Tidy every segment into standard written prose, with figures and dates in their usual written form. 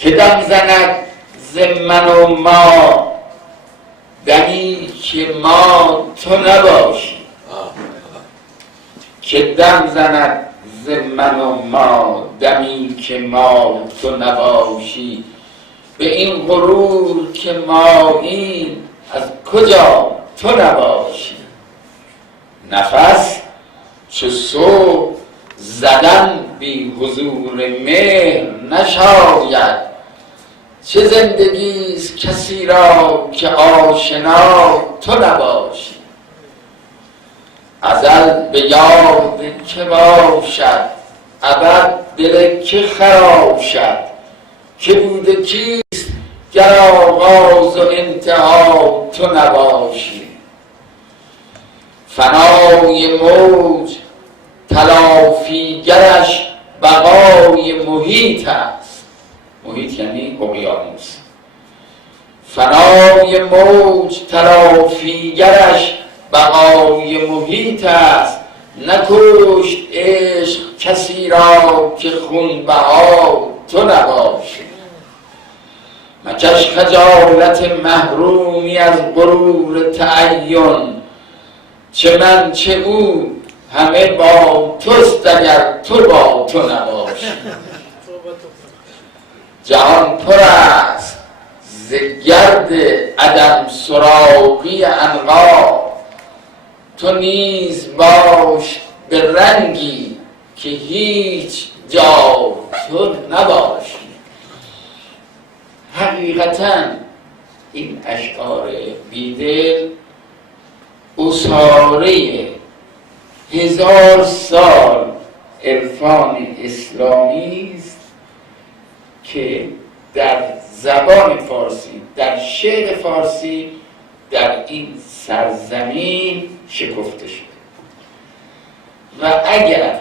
که دم زند ز من و ما دمی که ما تو نباشی، که دم زند ز من و ما دمی که ما تو نباشی. به این غرور که ماییم از کجا تو نباشی. نفس چو صبح زدن بی حضور مهر نشاید. چه زندگیست کسی را که آشنا تو نباشی. ازل به یاد که باشد ابد دل که خراشد. که بوده کیست گر آغاز و انتها تو نباشی. فنای موج تلافیگرش بقای محیط است. محیط یعنی اقیانوس. فنای موج تلافیگرش بقای محیط است. نکشت عشق کسی را که خونبها تو نباشی. مکش خجالت محرومی از غرور تعین. چه من چه او همه با توست اگر تو با تو نباشی. جهان پر است ز گرد عدم سراغی عنقا. تو نیز باش به رنگی که هیچ جا تو نباشی. حقیقتاً این اشعار بیدل اساره 1000 سال عرفان اسلامی است که در زبان فارسی، در شعر فارسی در این سرزمین شکفته شده. و اگر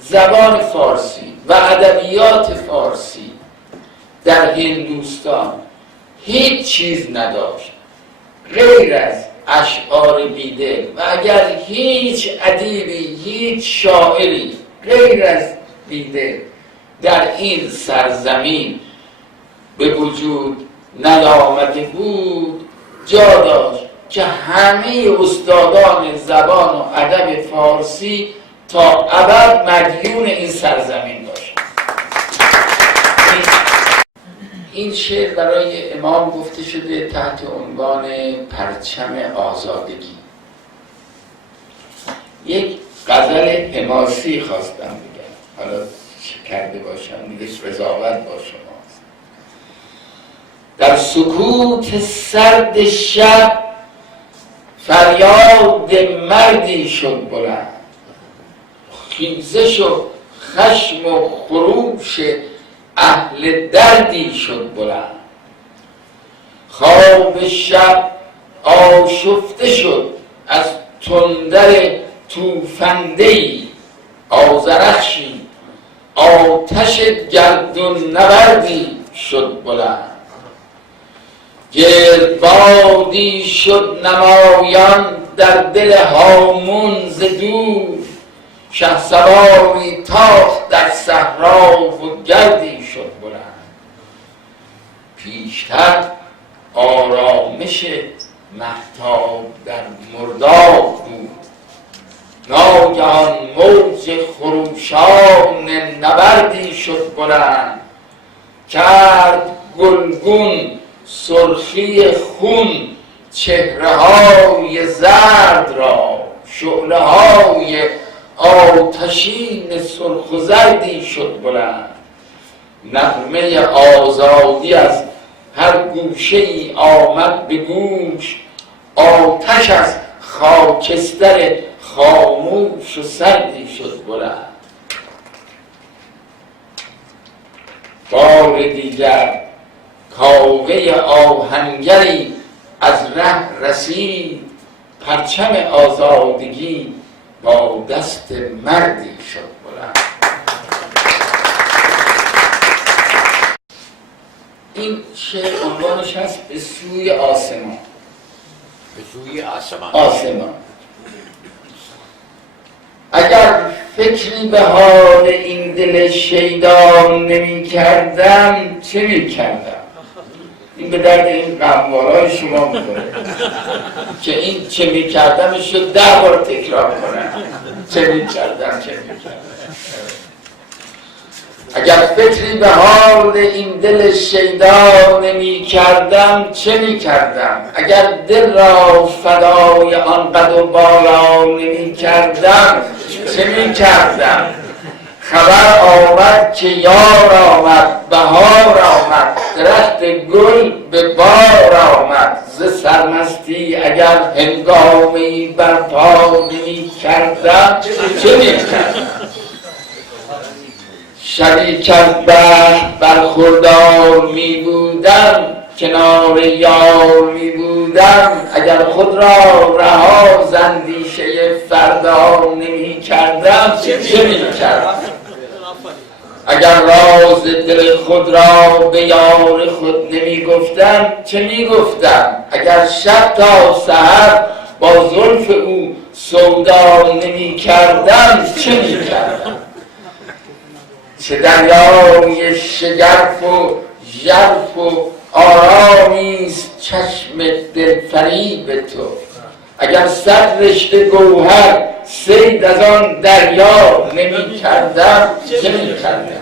زبان فارسی و ادبیات فارسی در هندوستان هیچ چیز نداشت غیر از اشعار بیدل و اگر هیچ ادیبی، هیچ شاعری غیر از بیدل در این سرزمین به وجود نیامده بود، جا داشت که همه استادان زبان و ادب فارسی تا ابد مدیون این سرزمین باشند. این شعر برای امام گفته شده تحت عنوان پرچم آزادگی. یک غزل حماسی خواستم بگم، حالا چه کرده باشم دیگه قضاوت با شماست. در سکوت سرد شب فریاد مردی شد بلند. خیزش و خشم و خروش اهل دردی شد بلند. خواب شب آشفته شد از تندر توفنده‌ای. آذرخشی آتش گردون نوردی شد بلند. گردبادی شد نمایان در دل هامون ز دور. شهسواری تاخت در صحرا و گردی شد بلند. پیشتر آرامش مهتاب در مرداب بود. ناگهان موج خروشان نبردی شد بلند. کرد گلگون سرخی خون چهره‌های زرد را. شعله‌های آتشین سرخ و زردی شد بلند. نغمه آزادی از هر گوشه‌ای آمد به گوش. آتش از خاکستر خاموش و سردی شد بلند. بار دیگر کاوه آهنگری از ره رسید. پرچم آزادگی با دست مردی شد بلند. این شعر عنوانش هست به سوی آسمان. به سوی آسمان. آسمان. اگر فکری به حال این دل شیدا نمی کردم چه می کردم؟ این به درد این قوارای شما می‌خوره که این چه می کردمش رو 10 بار تکرار کنم. چه می کردم چه می کردم. اگر فکری به حال این دل شیدا نمی کردم چه می کردم؟ اگر دل را فدای آن قد و بالا نمی کردم چه می کردم؟ خبر آمد که یار آمد، بهار آمد، درخت گل به بار آمد. ز سرمستی اگر هنگامی برپا نمی کردم چه می کردم؟ شبی کز بحر برخوردار می بودم، کنار یار می بودم. اگر خود را رها ز اندیشه فردا نمی کردم چه می کردم؟ اگر راز دل خود را به یار خود نمی گفتم چه می گفتم؟ اگر شب تا سحر با زلف او سودا نمی کردم چه می کردم؟ چه دریای شگرف و ژرف و آرامیست چشم دلفریب تو. اگر 100 رشته گوهر صید از آن دریا نمی کردم چه می کردم؟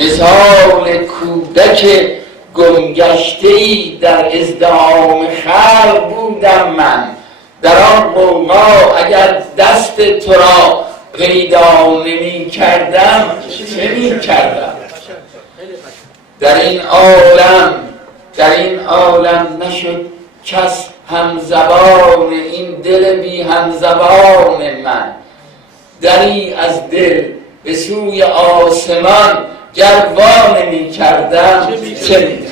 مثال کودک گمگشته‌ای در ازدحام خلق بودم من. در آن غوغا اگر دست تو را پیدا نمی کردم چه می کردم؟ در این عالم نشد کس همزبان این دل بی همزبان من. دری از دل به سوی آسمان گر وا نمی کردم چه می کردم؟